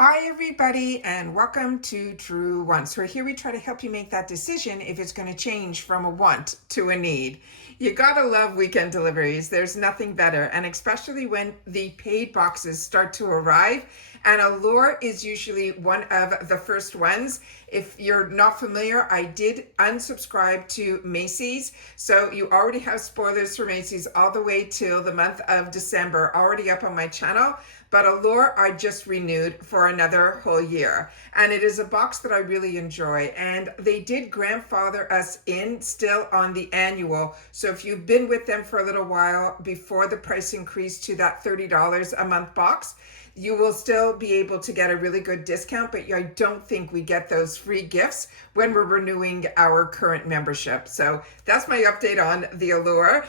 Hi everybody and welcome to Truewants, where here we try to help you make that decision if it's going to change from a want to a need. You gotta love weekend deliveries. There's nothing better, and especially when the paid boxes start to arrive. And Allure is usually one of the first ones. If you're not familiar, I did unsubscribe to Macy's. So you already have spoilers for Macy's all the way till the month of December already up on my channel. But Allure I just renewed for another whole year. And it is a box that I really enjoy. And they did grandfather us in still on the annual. So if you've been with them for a little while before the price increase to that $30 a month box, you will still be able to get a really good discount, but I don't think we get those free gifts when we're renewing our current membership. So that's my update on the Allure.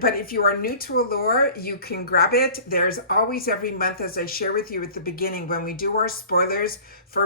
But if you are new to Allure, you can grab it. There's always every month, as I share with you at the beginning, when we do our spoilers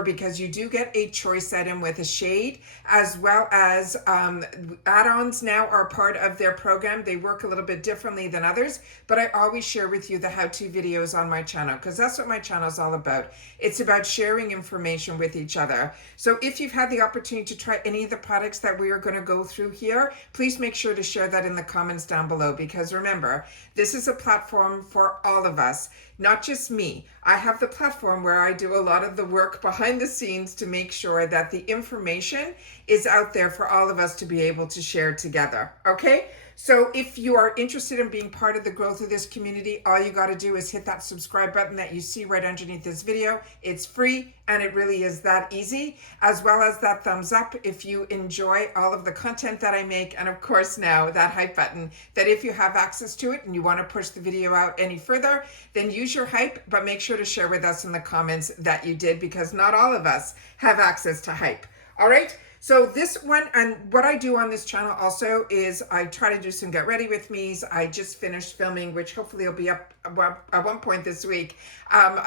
because you do get a choice item with a shade, as well as add-ons now are part of their program. They work a little bit differently than others, but I always share with you the how-to videos on my channel because that's what my channel is all about. It's about sharing information with each other. So if you've had the opportunity to try any of the products that we are going to go through here, please make sure to share that in the comments down below, because remember, this is a platform for all of us, not just me. I have the platform where I do a lot of the work behind the scenes to make sure that the information is out there for all of us to be able to share together, okay? So if you are interested in being part of the growth of this community, all you got to do is hit that subscribe button that you see right underneath this video. It's free and it really is that easy, as well as that thumbs up if you enjoy all of the content that I make. And of course now that hype button, that if you have access to it and you want to push the video out any further, then use your hype, but make sure to share with us in the comments that you did, because not all of us have access to hype. All right. So this one, and what I do on this channel also is I try to do some get ready with me's. I just finished filming, which hopefully will be up at one point this week,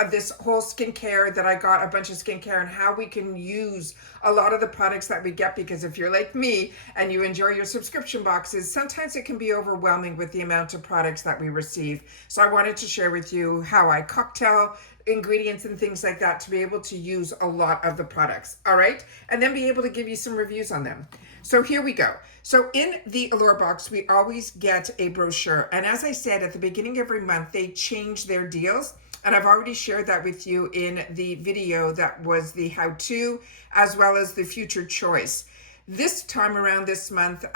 this whole skincare that I got, a bunch of skincare, and how we can use a lot of the products that we get, because if you're like me and you enjoy your subscription boxes, sometimes it can be overwhelming with the amount of products that we receive. So I wanted to share with you how I cocktail ingredients and things like that to be able to use a lot of the products, all right? And then be able to give you some reviews on them. So here we go. So in the Allure box, we always get a brochure. And as I said, at the beginning of every month, they change their deals. And I've already shared that with you in the video that was the how-to, as well as the future choice. This time around this month,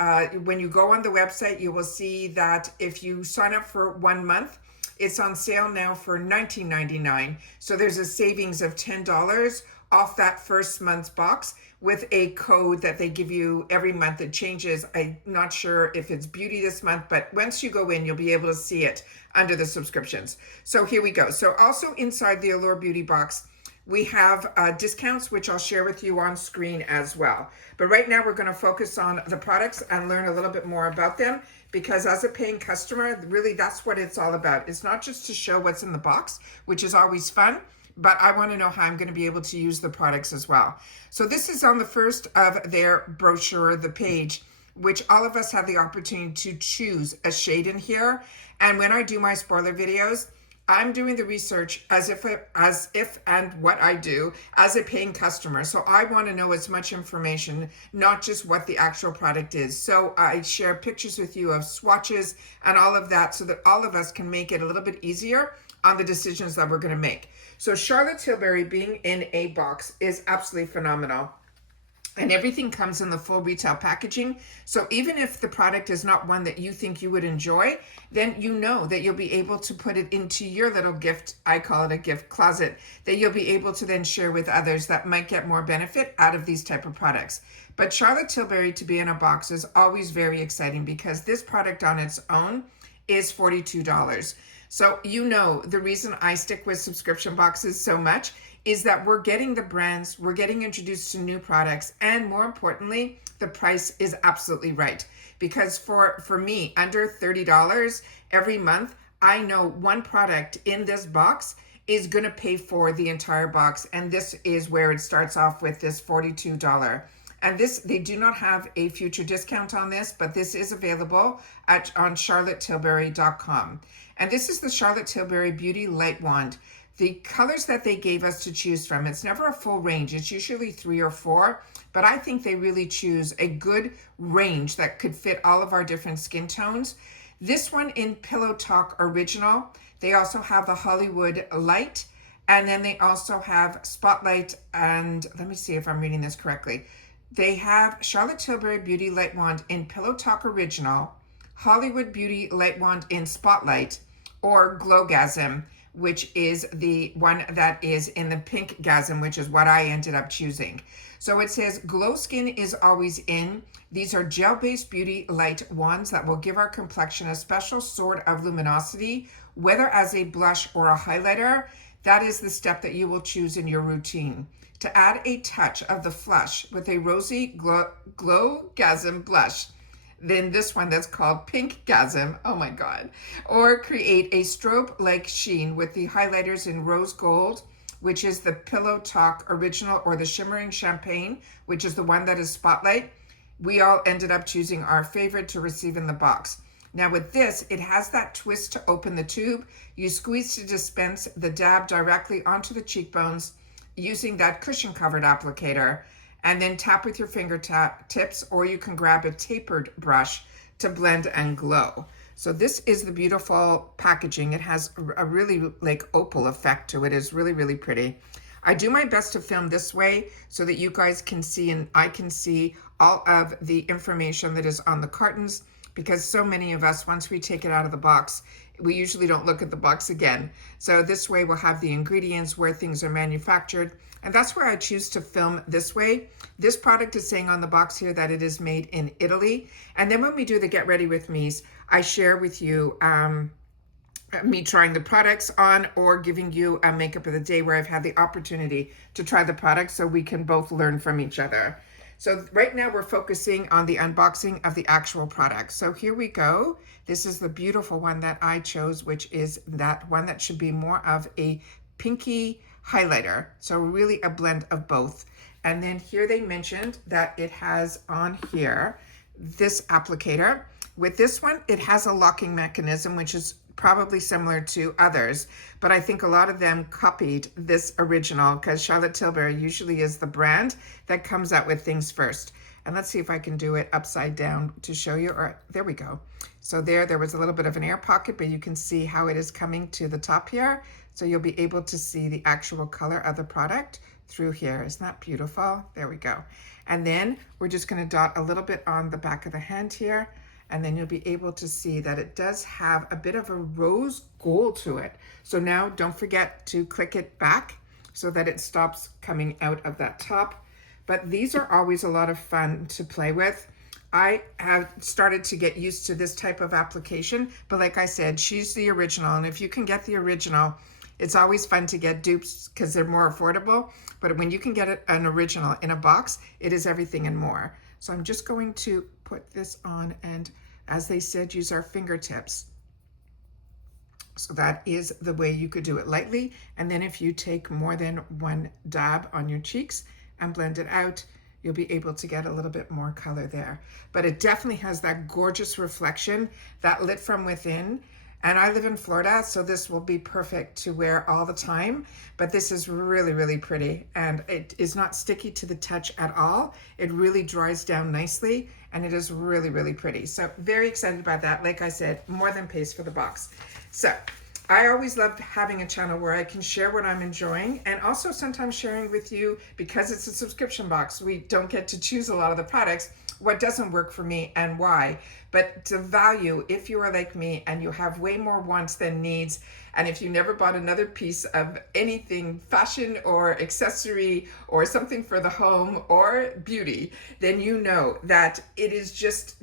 when you go on the website, you will see that if you sign up for 1 month, it's on sale now for $19.99. So there's a savings of $10 off that first month's box with a code that they give you every month. It changes. I'm not sure if it's beauty this month, but once you go in, you'll be able to see it under the subscriptions. So here we go. So also inside the Allure Beauty box, we have discounts, which I'll share with you on screen as well. But right now we're going to focus on the products and learn a little bit more about them, because as a paying customer, really that's what it's all about. It's not just to show what's in the box, which is always fun, but I want to know how I'm going to be able to use the products as well. So this is on the first of their brochure, the page, which all of us have the opportunity to choose a shade in here. And when I do my spoiler videos, I'm doing the research as if and what I do as a paying customer. So I want to know as much information, not just what the actual product is. So I share pictures with you of swatches and all of that so that all of us can make it a little bit easier on the decisions that we're going to make. So Charlotte Tilbury being in a box is absolutely phenomenal. And everything comes in the full retail packaging. So even if the product is not one that you think you would enjoy, then you know that you'll be able to put it into your little gift, I call it a gift closet, that you'll be able to then share with others that might get more benefit out of these type of products. But Charlotte Tilbury to be in a box is always very exciting, because this product on its own is $42. So you know the reason I stick with subscription boxes so much is that we're getting the brands, we're getting introduced to new products, and more importantly, the price is absolutely right. Because for me, under $30 every month, I know one product in this box is going to pay for the entire box. And this is where it starts off with this $42. And this, they do not have a future discount on this, but this is available on charlottetilbury.com. And this is the Charlotte Tilbury Beauty Light Wand. The colors that they gave us to choose from, it's never a full range. It's usually 3 or 4, but I think they really choose a good range that could fit all of our different skin tones. This one in Pillow Talk Original. They also have the Hollywood Light, and then they also have Spotlight, and let me see if I'm reading this correctly. They have Charlotte Tilbury Beauty Light Wand in Pillow Talk Original, Hollywood Beauty Light Wand in Spotlight, or Glowgasm, which is the one that is in the pink gasm, which is what I ended up choosing. So it says, glow skin is always in. These are gel-based beauty light wands that will give our complexion a special sort of luminosity, whether as a blush or a highlighter. That is the step that you will choose in your routine. To add a touch of the flush with a rosy Glowgasm blush, then this one that's called Pink Gasm, oh my God. Or create a strobe-like sheen with the highlighters in rose gold, which is the Pillow Talk Original, or the Shimmering Champagne, which is the one that is Spotlight. We all ended up choosing our favorite to receive in the box. Now with this, it has that twist to open the tube. You squeeze to dispense the dab directly onto the cheekbones using that cushion-covered applicator, and then tap with your fingertips, or you can grab a tapered brush to blend and glow. So this is the beautiful packaging. It has a really like opal effect to it. It's really, really pretty. I do my best to film this way so that you guys can see and I can see all of the information that is on the cartons, because so many of us, once we take it out of the box, we usually don't look at the box again. So this way we'll have the ingredients, where things are manufactured, and that's where I choose to film this way. This product is saying on the box here that it is made in Italy. And then when we do the Get Ready With Me's, I share with you me trying the products on, or giving you a makeup of the day where I've had the opportunity to try the product, so we can both learn from each other. So right now we're focusing on the unboxing of the actual product. So here we go. This is the beautiful one that I chose, which is that one that should be more of a pinky highlighter. So really a blend of both. And then here they mentioned that it has on here this applicator. With this one, it has a locking mechanism, which is probably similar to others, but I think a lot of them copied this original, because Charlotte Tilbury usually is the brand that comes out with things first. And let's see if I can do it upside down to show you. Or there we go. So there was a little bit of an air pocket, but you can see how it is coming to the top here. So you'll be able to see the actual color of the product through here. Isn't that beautiful? There we go. And then we're just going to dot a little bit on the back of the hand here. And then you'll be able to see that it does have a bit of a rose gold to it. So now don't forget to click it back so that it stops coming out of that top. But these are always a lot of fun to play with. I have started to get used to this type of application, but like I said, choose the original. And if you can get the original, it's always fun to get dupes because they're more affordable. But when you can get an original in a box, it is everything and more. So I'm just going to put this on, and as they said, use our fingertips. So that is the way you could do it lightly. And then if you take more than one dab on your cheeks and blend it out, you'll be able to get a little bit more color there. But it definitely has that gorgeous reflection, that lit from within. And I live in Florida, so this will be perfect to wear all the time. But this is really, really pretty. And it is not sticky to the touch at all. It really dries down nicely, and it is really, really pretty. So very excited about that. Like I said, more than pays for the box. So I always love having a channel where I can share what I'm enjoying, and also sometimes sharing with you, because it's a subscription box, we don't get to choose a lot of the products, what doesn't work for me and why. But to value, if you are like me and you have way more wants than needs, and if you never bought another piece of anything, fashion or accessory or something for the home or beauty, then you know that it is just,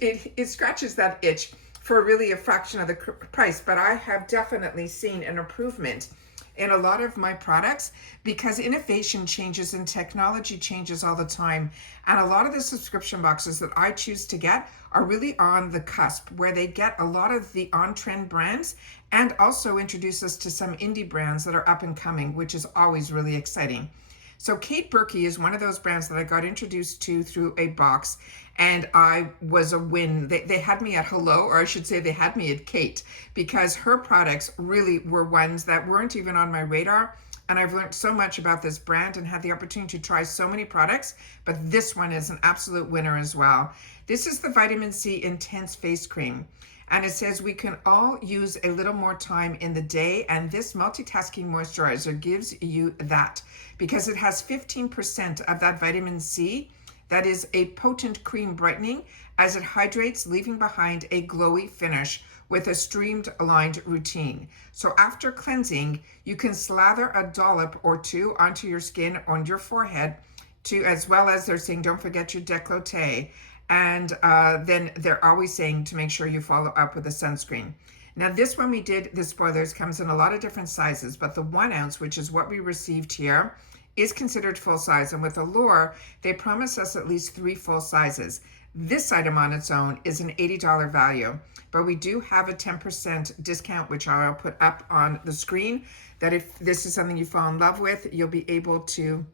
it scratches that itch for really a fraction of the price. But I have definitely seen an improvement in a lot of my products, because innovation changes and technology changes all the time. And a lot of the subscription boxes that I choose to get are really on the cusp, where they get a lot of the on-trend brands and also introduce us to some indie brands that are up and coming, which is always really exciting. So Kate Burki is one of those brands that I got introduced to through a box, and I was a win. They had me at hello, or I should say they had me at Kate, because her products really were ones that weren't even on my radar. And I've learned so much about this brand and had the opportunity to try so many products, but this one is an absolute winner as well. This is the Vitamin C Intense Face Cream. And it says we can all use a little more time in the day, and this multitasking moisturizer gives you that because it has 15% of that vitamin C that is a potent cream brightening as it hydrates, leaving behind a glowy finish with a streamlined routine. So after cleansing, you can slather a dollop or two onto your skin, on your forehead, to, as well as they're saying, don't forget your décolleté. And then they're always saying to make sure you follow up with a sunscreen. Now this one we did, the spoilers, comes in a lot of different sizes, but the 1 ounce, which is what we received here, is considered full size. And with Allure, they promise us at least 3 full sizes. This item on its own is an $80 value, but we do have a 10% discount, which I'll put up on the screen, that if this is something you fall in love with, you'll be able to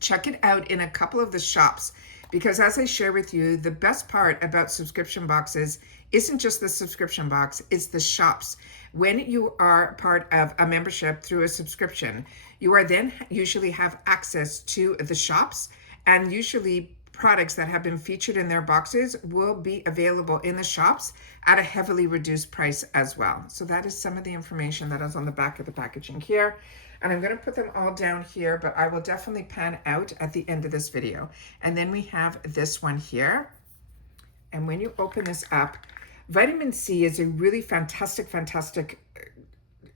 check it out in a couple of the shops. Because as I share with you, the best part about subscription boxes isn't just the subscription box, it's the shops. When you are part of a membership through a subscription, you are then usually have access to the shops, and usually products that have been featured in their boxes will be available in the shops at a heavily reduced price as well. So that is some of the information that is on the back of the packaging here. And I'm going to put them all down here, but I will definitely pan out at the end of this video. And then we have this one here. And when you open this up, vitamin C is a really fantastic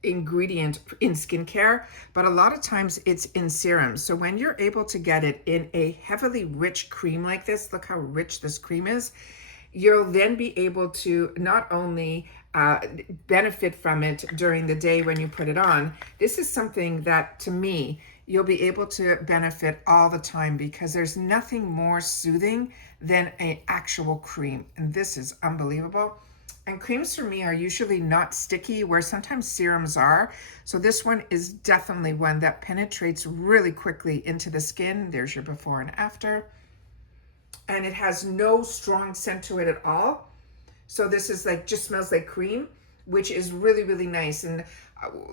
ingredient in skincare, but a lot of times it's in serums. So when you're able to get it in a heavily rich cream like this, look how rich this cream is, you'll then be able to not only benefit from it during the day when you put it on. This is something that, to me, you'll be able to benefit all the time, because there's nothing more soothing than an actual cream. And this is unbelievable. And creams for me are usually not sticky, where sometimes serums are. So this one is definitely one that penetrates really quickly into the skin. There's your before and after. And it has no strong scent to it at all. So this is like, just smells like cream, which is really, really nice. And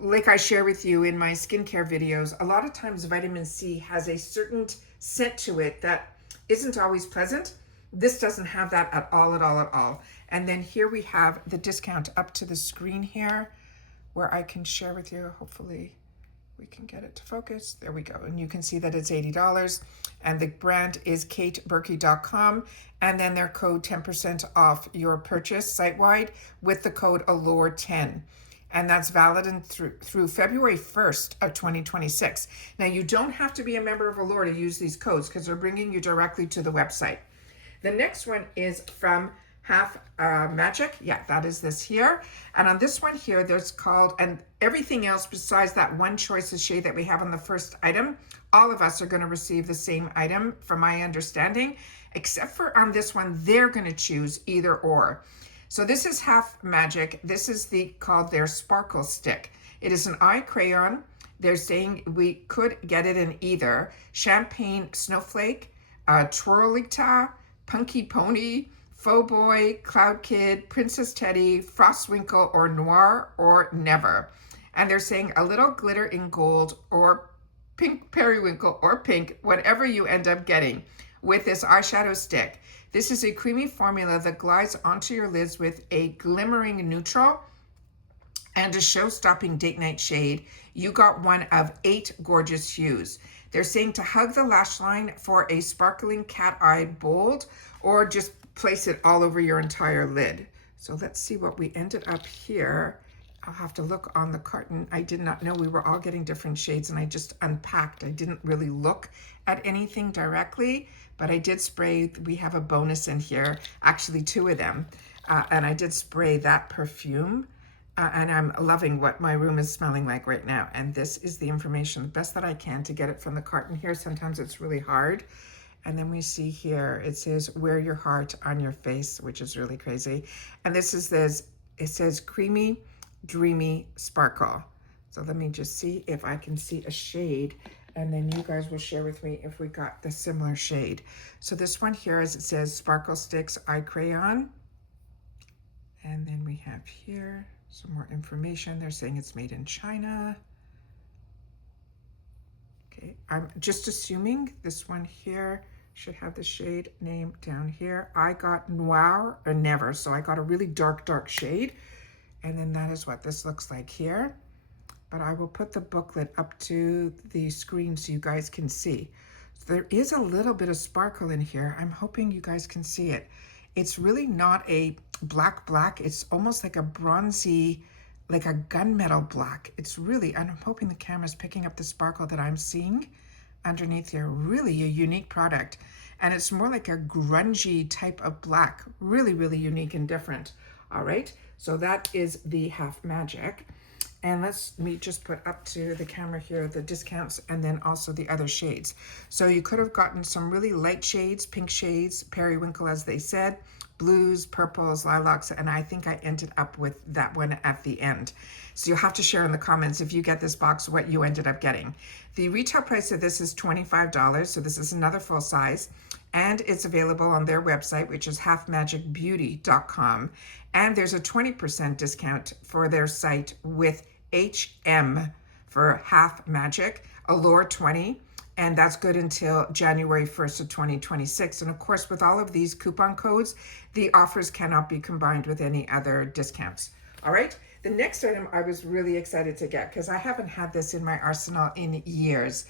like I share with you in my skincare videos, a lot of times vitamin C has a certain scent to it that isn't always pleasant. This doesn't have that at all. And then here we have the discount up to the screen here, where I can share with you. Hopefully we can get it to focus. There we go. And you can see that it's $80. And the brand is kateburki.com. And then their code 10% off your purchase site-wide with the code Allure10. And that's valid through February 1st of 2026. Now, you don't have to be a member of Allure to use these codes, because they're bringing you directly to the website. The next one is from Half Magic. Yeah, that is this here. And on this one here, there's called, and everything else besides that one choice of shade that we have on the first item, all of us are going to receive the same item from my understanding, except for on this one, they're going to choose either or. So this is Half Magic. This is called their Sparkle Stick. It is an eye crayon. They're saying we could get it in either Champagne Snowflake, Twirlita, Punky Pony, Faux Boy, Cloud Kid, Princess Teddy, Frostwinkle, or Noir, or Never. And they're saying a little glitter in gold, or pink periwinkle, or pink, whatever you end up getting with this eyeshadow stick. This is a creamy formula that glides onto your lids with a glimmering neutral and a show-stopping date night shade. You got one of 8 gorgeous hues. They're saying to hug the lash line for a sparkling cat-eye bold, or just place it all over your entire lid. So let's see what we ended up here. I'll have to look on the carton. I did not know we were all getting different shades, and I just unpacked. I didn't really look at anything directly, but I did spray. We have a bonus in here, actually 2 of them. And I did spray that perfume. And I'm loving what my room is smelling like right now. And this is the information, the best that I can, to get it from the carton here. Sometimes it's really hard. And then we see here, it says, wear your heart on your face, which is really crazy. And this is this, it says creamy, dreamy sparkle. So let me just see if I can see a shade and then you guys will share with me if we got the similar shade. So this one here, as it says, Sparkle Sticks Eye Crayon. And then we have here some more information. They're saying it's made in China. Okay, I'm just assuming this one here should have the shade name down here. I got Noir or Never, so I got a really dark, dark shade. And then that is what this looks like here. But I will put the booklet up to the screen so you guys can see. So there is a little bit of sparkle in here. I'm hoping you guys can see it. It's really not a black. It's almost like a bronzy, like a gunmetal black. It's really, and I'm hoping the camera's picking up the sparkle that I'm seeing underneath here. Really a unique product. And it's more like a grungy type of black. Really, really unique and different. All right, so that is the Half Magic. And let me just put up to the camera here the discounts and then also the other shades. So you could have gotten some really light shades, pink shades, periwinkle as they said, blues, purples, lilacs, and I think I ended up with that one at the end. So you'll have to share in the comments if you get this box what you ended up getting. The retail price of this is $25, so this is another full size. And it's available on their website, which is halfmagicbeauty.com. And there's a 20% discount for their site with HM for Half Magic, Allure 20, and that's good until January 1st of 2026. And of course, with all of these coupon codes, the offers cannot be combined with any other discounts. All right, the next item I was really excited to get because I haven't had this in my arsenal in years.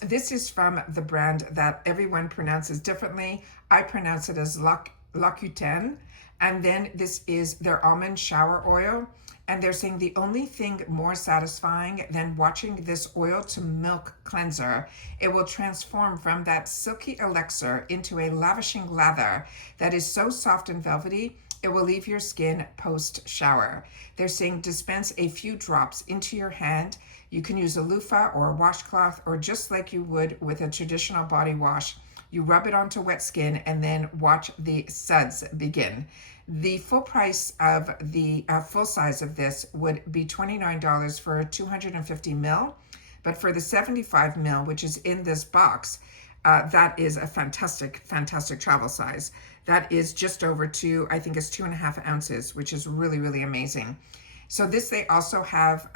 This is from the brand that everyone pronounces differently. I pronounce it as Rakuten, and then this is their almond shower oil. And they're saying the only thing more satisfying than watching this oil to milk cleanser, it will transform from that silky elixir into a lavishing lather that is so soft and velvety, it will leave your skin post-shower. They're saying dispense a few drops into your hand. You can use a loofah or a washcloth, or just like you would with a traditional body wash, you rub it onto wet skin and then watch the suds begin. The full price of the full size of this would be $29 for 250 ml, but for the 75 ml, which is in this box, that is a fantastic travel size. That is just over I think it's 2.5 ounces, which is really, really amazing. So this, they also have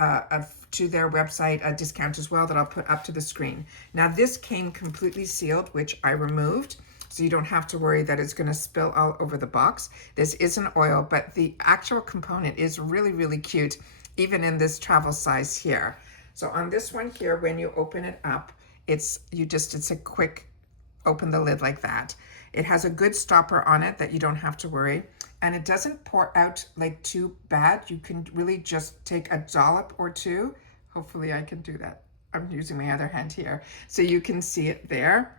to their website a discount as well that I'll put up to the screen. Now this came completely sealed, which I removed, so you don't have to worry that it's going to spill all over the box. This is an oil, but the actual component is really, really cute, even in this travel size here. So on this one here, when you open it up, it's a quick open the lid like that. It has a good stopper on it that you don't have to worry. And it doesn't pour out like too bad. You can really just take a dollop or two. Hopefully I can do that. I'm using my other hand here. So you can see it there.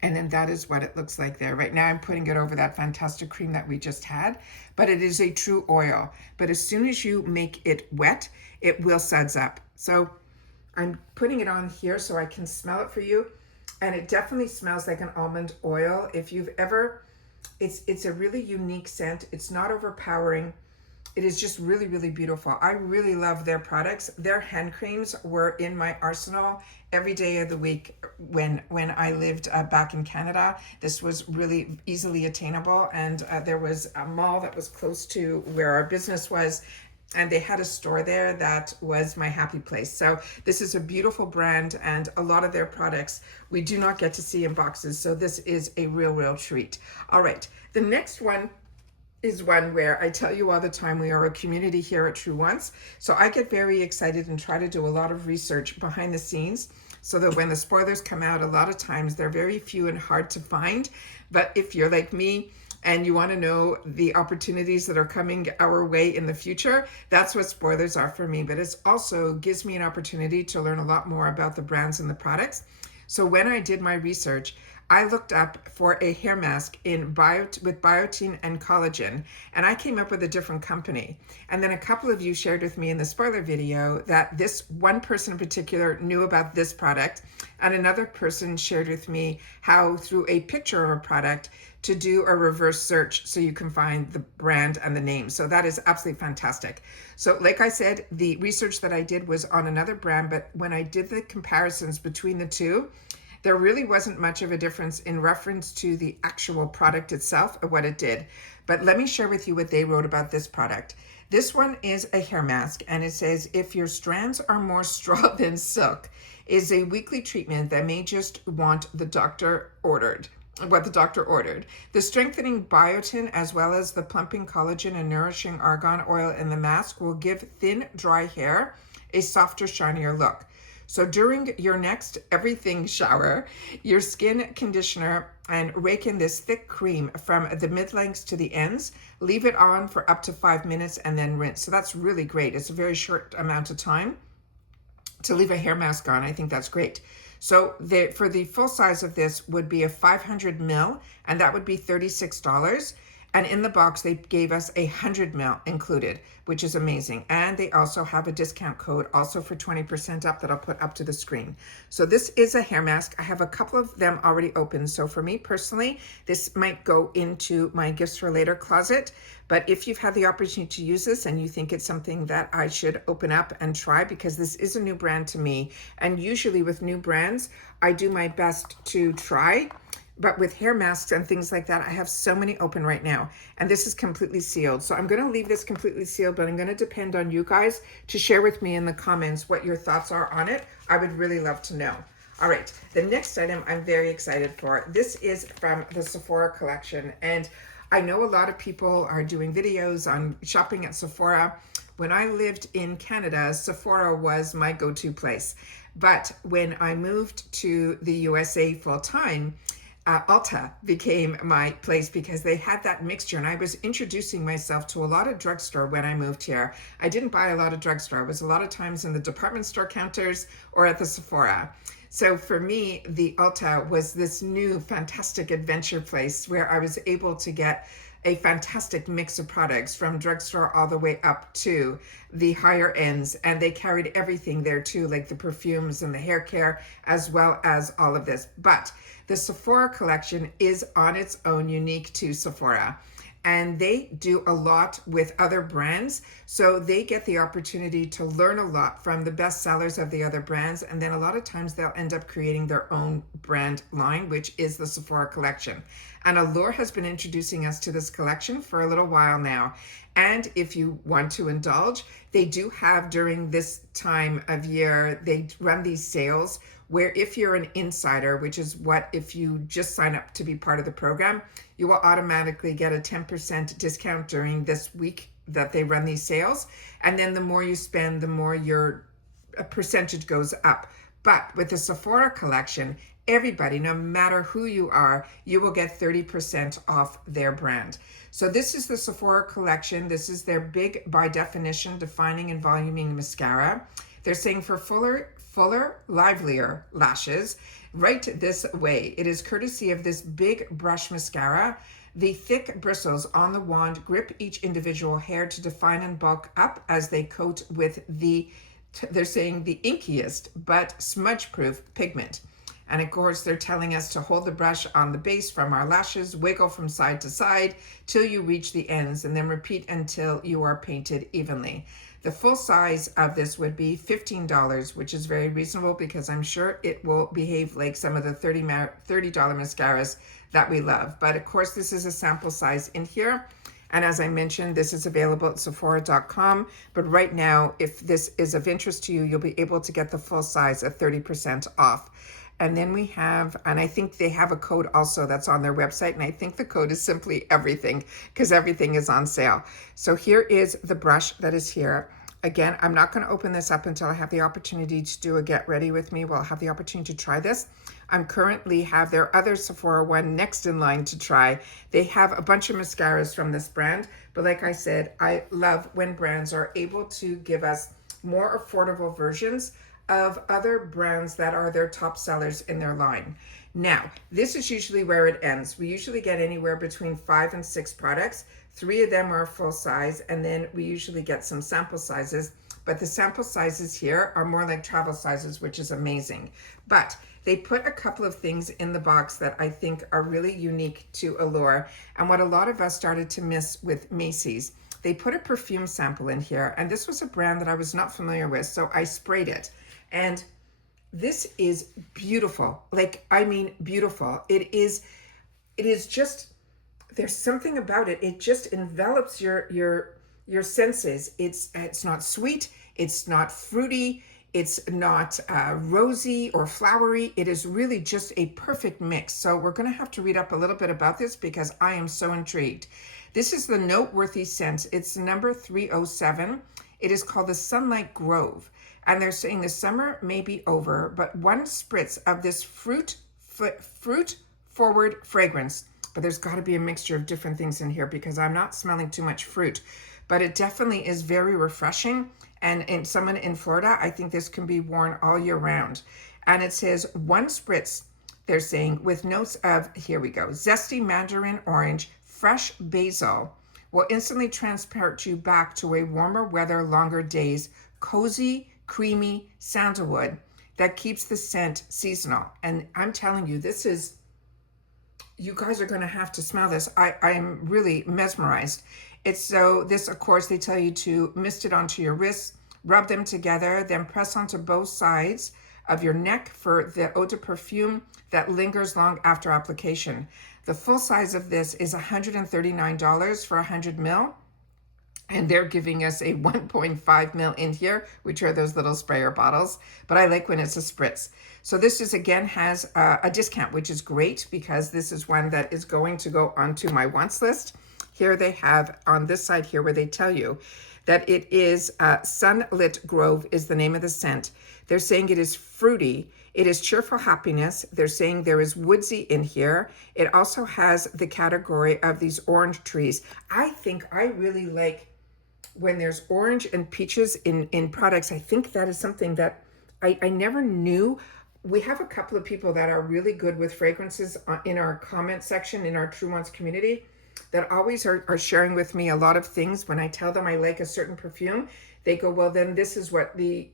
And then that is what it looks like there. Right now I'm putting it over that fantastic cream that we just had, but it is a true oil. But as soon as you make it wet, it will suds up. So I'm putting it on here so I can smell it for you. And it definitely smells like an almond oil. If you've ever, it's a really unique scent. It's not overpowering. It is just really, really beautiful. I really love their products. Their hand creams were in my arsenal every day of the week when I lived back in Canada. This was really easily attainable, and there was a mall that was close to where our business was, and they had a store there that was my happy place. So this is a beautiful brand, and a lot of their products we do not get to see in boxes. So this is a real treat. All right, the next one is one where I tell you all the time, we are a community here at Truewants. So I get very excited and try to do a lot of research behind the scenes so that when the spoilers come out, a lot of times they're very few and hard to find. But if you're like me and you want to know the opportunities that are coming our way in the future, that's what spoilers are for me. But it also gives me an opportunity to learn a lot more about the brands and the products. So when I did my research, I looked up for a hair mask with biotin and collagen, and I came up with a different company. And then a couple of you shared with me in the spoiler video that this one person in particular knew about this product, and another person shared with me how through a picture of a product to do a reverse search so you can find the brand and the name. So that is absolutely fantastic. So like I said, the research that I did was on another brand, but when I did the comparisons between the two, there really wasn't much of a difference in reference to the actual product itself or what it did. But let me share with you what they wrote about this product. This one is a hair mask, and it says, if your strands are more straw than silk, is a weekly treatment that may just want the doctor ordered. What the doctor ordered. The strengthening biotin as well as the plumping collagen and nourishing argan oil in the mask will give thin, dry hair a softer, shinier look. So during your next everything shower, your skin conditioner, and rake in this thick cream from the mid-lengths to the ends, leave it on for up to 5 minutes and then rinse. So that's really great. It's a very short amount of time to leave a hair mask on. I think that's great. So for the full size of this would be a 500 ml, and that would be $36. And in the box, they gave us 100 ml included, which is amazing. And they also have a discount code also for 20% up that I'll put up to the screen. So this is a hair mask. I have a couple of them already open. So for me personally, this might go into my gifts for later closet. But if you've had the opportunity to use this and you think it's something that I should open up and try, because this is a new brand to me. And usually with new brands, I do my best to try. But with hair masks and things like that, I have so many open right now. And this is completely sealed. So I'm going to leave this completely sealed, but I'm going to depend on you guys to share with me in the comments what your thoughts are on it. I would really love to know. All right, the next item I'm very excited for. This is from the Sephora collection. And I know a lot of people are doing videos on shopping at Sephora. When I lived in Canada, Sephora was my go-to place. But when I moved to the USA full time, Ulta became my place because they had that mixture, and I was introducing myself to a lot of drugstore when I moved here. I didn't buy a lot of drugstore. I was a lot of times in the department store counters or at the Sephora. So for me, the Ulta was this new fantastic adventure place where I was able to get a fantastic mix of products from drugstore all the way up to the higher ends, and they carried everything there too, like the perfumes and the hair care as well as all of this. But the Sephora collection is on its own, unique to Sephora. And they do a lot with other brands. So they get the opportunity to learn a lot from the best sellers of the other brands. And then a lot of times they'll end up creating their own brand line, which is the Sephora collection. And Allure has been introducing us to this collection for a little while now. And if you want to indulge, they do have during this time of year, they run these sales where if you're an insider, which is what if you just sign up to be part of the program, you will automatically get a 10% discount during this week that they run these sales. And then the more you spend, the more your percentage goes up. But with the Sephora collection, everybody, no matter who you are, you will get 30% off their brand. So this is the Sephora collection. This is their big, by definition, defining and voluming mascara. They're saying for fuller, livelier lashes, right this way. It is courtesy of this big brush mascara. The thick bristles on the wand grip each individual hair to define and bulk up as they coat with they're saying the inkiest but smudge-proof pigment. And of course, they're telling us to hold the brush on the base from our lashes, wiggle from side to side till you reach the ends, and then repeat until you are painted evenly. The full size of this would be $15, which is very reasonable because I'm sure it will behave like some of the $30 mascaras that we love. But of course, this is a sample size in here. And as I mentioned, this is available at Sephora.com. But right now, if this is of interest to you, you'll be able to get the full size at 30% off. And then we have, and I think they have a code also that's on their website. And I think the code is simply everything because everything is on sale. So here is the brush that is here. Again, I'm not going to open this up until I have the opportunity to do a get ready with me. We'll have the opportunity to try this. I'm currently have their other Sephora one next in line to try. They have a bunch of mascaras from this brand. But like I said, I love when brands are able to give us more affordable versions of other brands that are their top sellers in their line. Now, this is usually where it ends. We usually get anywhere between 5 and 6 products. 3 of them are full size, and then we usually get some sample sizes. But the sample sizes here are more like travel sizes, which is amazing. But they put a couple of things in the box that I think are really unique to Allure, and what a lot of us started to miss with Macy's. They put a perfume sample in here, and this was a brand that I was not familiar with, so I sprayed it. And this is beautiful. Like, I mean, beautiful. It is just, there's something about it. It just envelops your senses. It's not sweet. It's not fruity. It's not rosy or flowery. It is really just a perfect mix. So we're going to have to read up a little bit about this because I am so intrigued. This is the Noteworthy scent. It's number 307. It is called the Sunlight Grove. And they're saying the summer may be over, but one spritz of this fruit forward fragrance. But there's got to be a mixture of different things in here because I'm not smelling too much fruit. But it definitely is very refreshing. And in someone in Florida, I think this can be worn all year round. And it says one spritz, they're saying, with notes of, here we go, zesty mandarin orange, fresh basil, will instantly transport you back to a warmer weather, longer days, cozy, creamy sandalwood that keeps the scent seasonal. And I'm telling you, this is, you guys are going to have to smell this. I am really mesmerized. It's so, this, of course, they tell you to mist it onto your wrists, rub them together, then press onto both sides of your neck for the eau de perfume that lingers long after application. The full size of this is $139 for 100 ml. And they're giving us a 1.5 ml in here, which are those little sprayer bottles. But I like when it's a spritz. So this is, again, has a discount, which is great because this is one that is going to go onto my wants list. Here they have on this side here where they tell you that it is Sunlit Grove is the name of the scent. They're saying it is fruity. It is cheerful happiness. They're saying there is woodsy in here. It also has the category of these orange trees. I think I really like when there's orange and peaches in products. I think that is something that I never knew. We have a couple of people that are really good with fragrances in our comment section in our Truewants community that always are sharing with me a lot of things. When I tell them I like a certain perfume, they go, well, then this is what the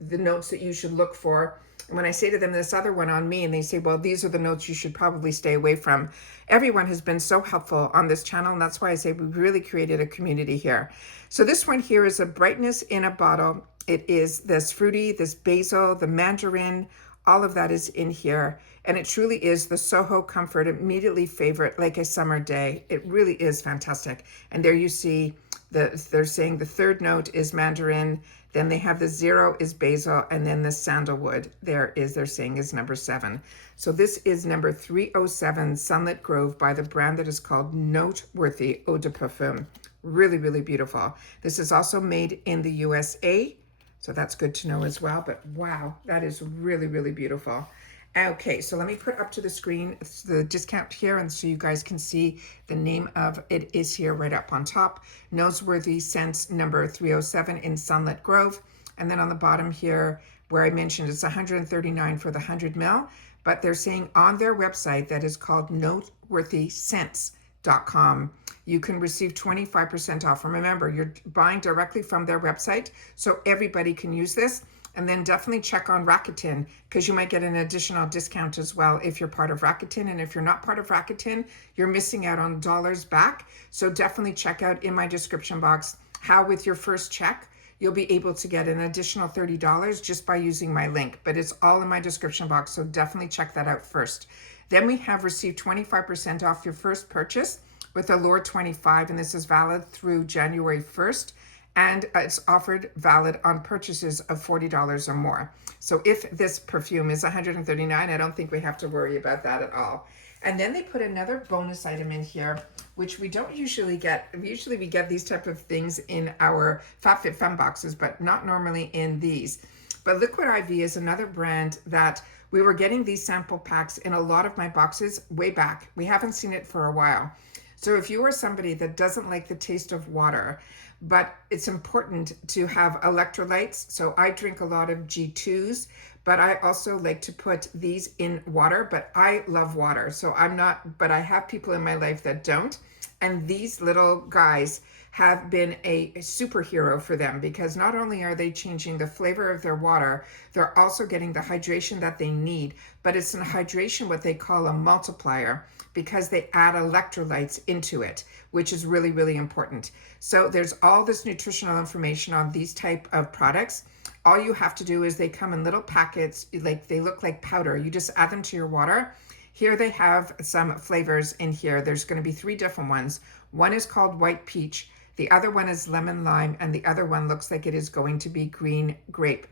notes that you should look for. And when I say to them this other one on me, and they say, well, these are the notes you should probably stay away from. Everyone has been so helpful on this channel, and that's why I say we've really created a community here. So this one here is a brightness in a bottle. It is this fruity, this basil, the mandarin, all of that is in here. And it truly is the Soho Comfort, immediately favorite, like a summer day. It really is fantastic. And there you see, they're saying the third note is mandarin, then they have the 0 is basil, and then the sandalwood they're saying is number 7. So this is number 307, Sunlit Grove, by the brand that is called Noteworthy Eau de Parfum. Really, really beautiful. This is also made in the USA, so that's good to know as well. But wow, that is really, really beautiful. Okay, so let me put up to the screen the discount here, and so you guys can see the name of it is here right up on top. Noteworthy scents number 307 in Sunlit Grove. And then on the bottom here, where I mentioned it's $139 for the 100 ml, but they're saying on their website that is called noteworthyscents.com, you can receive 25% off. And remember, you're buying directly from their website, so everybody can use this. And then definitely check on Rakuten because you might get an additional discount as well if you're part of Rakuten. And if you're not part of Rakuten, you're missing out on dollars back. So definitely check out in my description box how with your first check, you'll be able to get an additional $30 just by using my link. But it's all in my description box, so definitely check that out first. Then we have received 25% off your first purchase with Allure 25, and this is valid through January 1st. And it's offered valid on purchases of $40 or more. So if this perfume is $139, I don't think we have to worry about that at all. And then they put another bonus item in here, which we don't usually get. Usually we get these type of things in our FabFitFun boxes, but not normally in these. But Liquid IV is another brand that we were getting these sample packs in a lot of my boxes way back. We haven't seen it for a while. So if you are somebody that doesn't like the taste of water, but it's important to have electrolytes. So I drink a lot of G2s, but I also like to put these in water, but I love water. So I'm not, but I have people in my life that don't. And these little guys have been a superhero for them, because not only are they changing the flavor of their water, they're also getting the hydration that they need, but it's a hydration what they call a multiplier, because they add electrolytes into it, which is really, really important. So there's all this nutritional information on these type of products. All you have to do is they come in little packets, like they look like powder. You just add them to your water. Here they have some flavors in here. There's going to be 3 different ones. One is called white peach. The other one is lemon lime. And the other one looks like it is going to be green grape.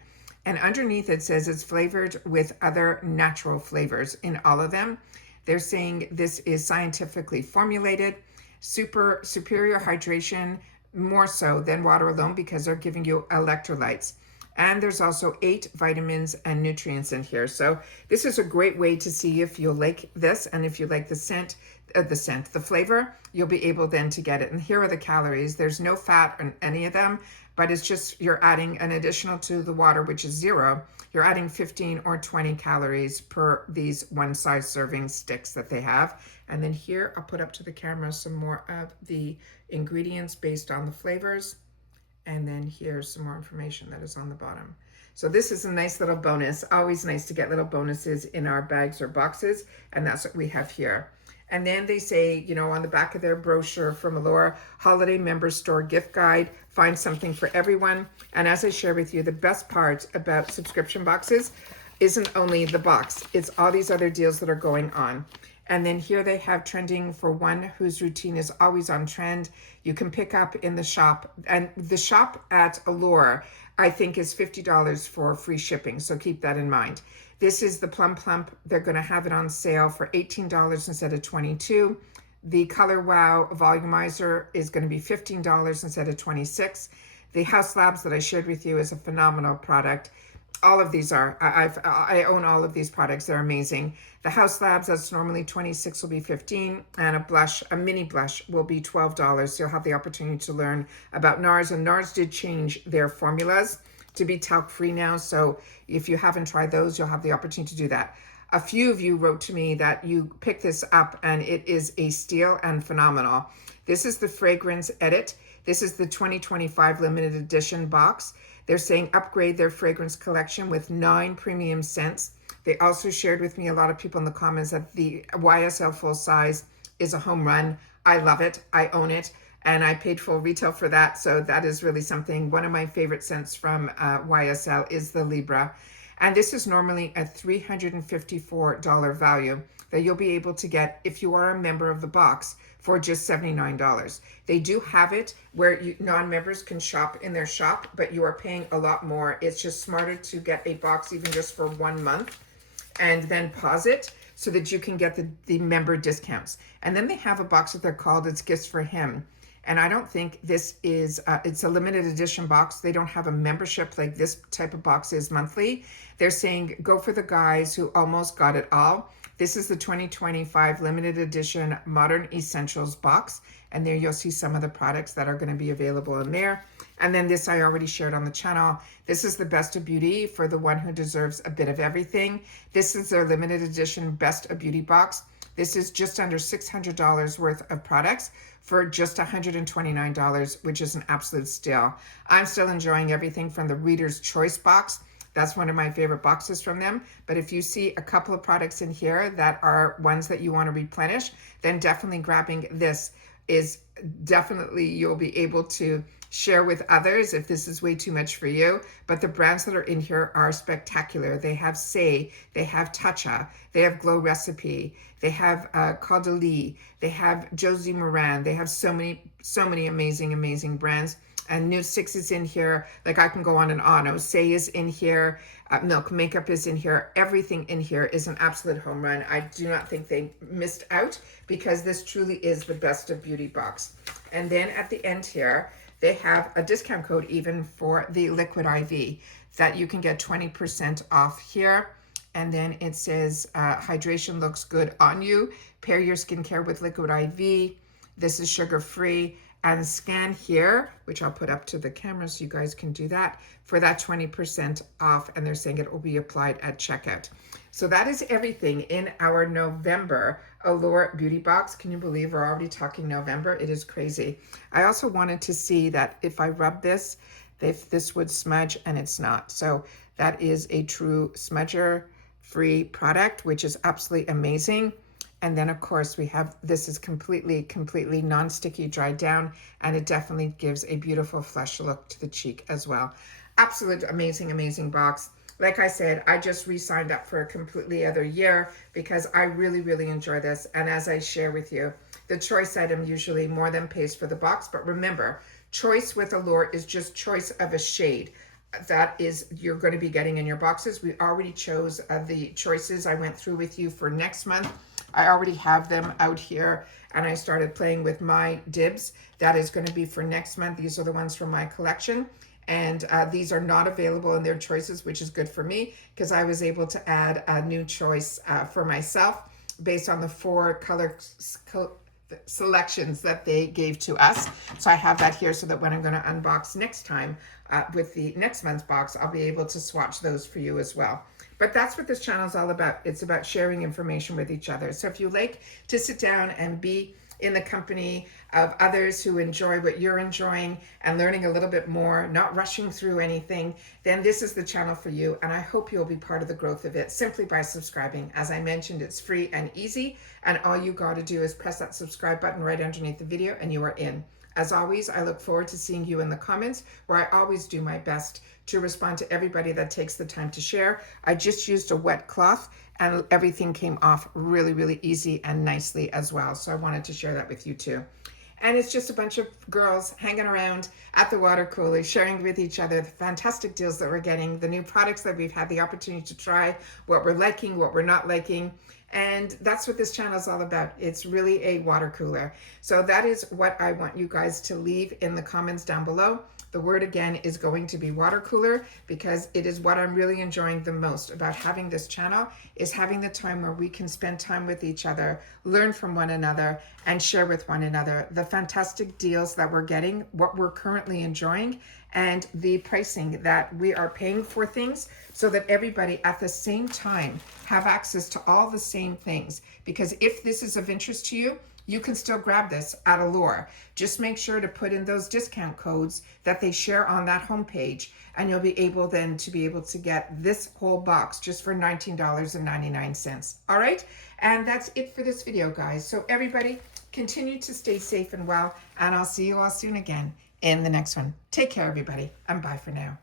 And underneath it says it's flavored with other natural flavors in all of them. They're saying this is scientifically formulated, superior hydration, more so than water alone, because they're giving you electrolytes. And there's also 8 vitamins and nutrients in here. So this is a great way to see if you'll like this, and if you like the the flavor, you'll be able then to get it. And here are the calories. There's no fat in any of them, but it's just you're adding an additional to the water, which is 0. You're adding 15 or 20 calories per these one size serving sticks that they have. And then here, I'll put up to the camera some more of the ingredients based on the flavors. And then here's some more information that is on the bottom. So this is a nice little bonus. Always nice to get little bonuses in our bags or boxes. And that's what we have here. And then they say, you know, on the back of their brochure from Allure, Holiday Member Store Gift Guide, find something for everyone. And as I share with you, the best part about subscription boxes isn't only the box, it's all these other deals that are going on. And then here they have trending for one whose routine is always on trend. You can pick up in the shop. And the shop at Allure, I think, is $50 for free shipping. So keep that in mind. This is the Plum Plump. They're going to have it on sale for $18 instead of $22. The Color Wow Volumizer is going to be $15 instead of $26. The House Labs that I shared with you is a phenomenal product. All of these are. I own all of these products. They're amazing. The House Labs, that's normally $26, will be $15, and a blush, a mini blush, will be $12. So you'll have the opportunity to learn about NARS, and NARS did change their formulas to be talc-free now. So if you haven't tried those, you'll have the opportunity to do that. A few of you wrote to me that you picked this up, and it is a steal and phenomenal. This is the Fragrance Edit. This is the 2025 limited edition box. They're saying upgrade their fragrance collection with 9 premium scents. They also shared with me, a lot of people in the comments, that the YSL full size is a home run. I love it. I own it. And I paid full retail for that. So that is really something. One of my favorite scents from YSL is the Libra. And this is normally a $354 value that you'll be able to get if you are a member of the box for just $79. They do have it where non-members can shop in their shop, but you are paying a lot more. It's just smarter to get a box even just for 1 month and then pause it so that you can get the member discounts. And then they have a box that they're called It's Gifts for Him. And I don't think this is, it's a limited edition box. They don't have a membership like this type of box is monthly. They're saying go for the guys who almost got it all. This is the 2025 limited edition Modern Essentials box. And there you'll see some of the products that are going to be available in there. And then this I already shared on the channel. This is the Best of Beauty for the one who deserves a bit of everything. This is their limited edition Best of Beauty box. This is just under $600 worth of products for just $129, which is an absolute steal. I'm still enjoying everything from the Reader's Choice box. That's one of my favorite boxes from them. But if you see a couple of products in here that are ones that you want to replenish, then definitely grabbing this is definitely, you'll be able to share with others if this is way too much for you. But the brands that are in here are spectacular. They have Say, they have Tatcha, they have Glow Recipe, they have Caudalie, they have Josie Moran. They have so many amazing brands. And Nude 6 is in here. Like, I can go on and on. Say is in here. Milk Makeup is in here. Everything in here is an absolute home run. I do not think they missed out, because this truly is the Best of Beauty box. And then at the end here, they have a discount code even for the Liquid IV that you can get 20% off here. And then it says, hydration looks good on you. Pair your skincare with Liquid IV. This is sugar-free. and scan here, which I'll put up to the camera so you guys can do that, for that 20% off. And they're saying it will be applied at checkout. So that is everything in our November Allure beauty box. Can you believe we're already talking November? It is crazy. I also wanted to see that if I rub this, if this would smudge, and it's not. So that is a true smudger free product, which is absolutely amazing. And then of course we have, this is completely non-sticky, dried down, and it definitely gives a beautiful flush look to the cheek as well. Absolute amazing box. Like I said, I just re-signed up for a completely other year because I really enjoy this. And as I share with you, the choice item usually more than pays for the box. But remember, choice with Allure is just choice of a shade. That is, you're going to be getting in your boxes. We already chose the choices I went through with you for next month. I already have them out here, and I started playing with my dibs. That is going to be for next month. These are the ones from my collection. And these are not available in their choices, which is good for me because I was able to add a new choice for myself based on the 4 color selections that they gave to us. So I have that here so that when I'm going to unbox next time with the next month's box, I'll be able to swatch those for you as well. But that's what this channel is all about. It's about sharing information with each other. So if you like to sit down and be in the company of others who enjoy what you're enjoying and learning a little bit more, not rushing through anything, then this is the channel for you. And I hope you'll be part of the growth of it simply by subscribing. As I mentioned, it's free and easy. And all you got to do is press that subscribe button right underneath the video and you are in. As always, I look forward to seeing you in the comments, where I always do my best to respond to everybody that takes the time to share. I just used a wet cloth and everything came off really easy and nicely as well. So I wanted to share that with you too. And it's just a bunch of girls hanging around at the water cooler, sharing with each other the fantastic deals that we're getting, the new products that we've had the opportunity to try, what we're liking, what we're not liking. And that's what this channel is all about. It's really a water cooler. So that is what I want you guys to leave in the comments down below. The word again is going to be water cooler, because it is what I'm really enjoying the most about having this channel, is having the time where we can spend time with each other, learn from one another, and share with one another the fantastic deals that we're getting, what we're currently enjoying, and the pricing that we are paying for things, so that everybody at the same time have access to all the same things. Because if this is of interest to you, you can still grab this at Allure. Just make sure to put in those discount codes that they share on that homepage, and you'll be able then to be able to get this whole box just for $19.99. All right, and that's it for this video, guys. So everybody, continue to stay safe and well, and I'll see you all soon again in the next one. Take care, everybody, and bye for now.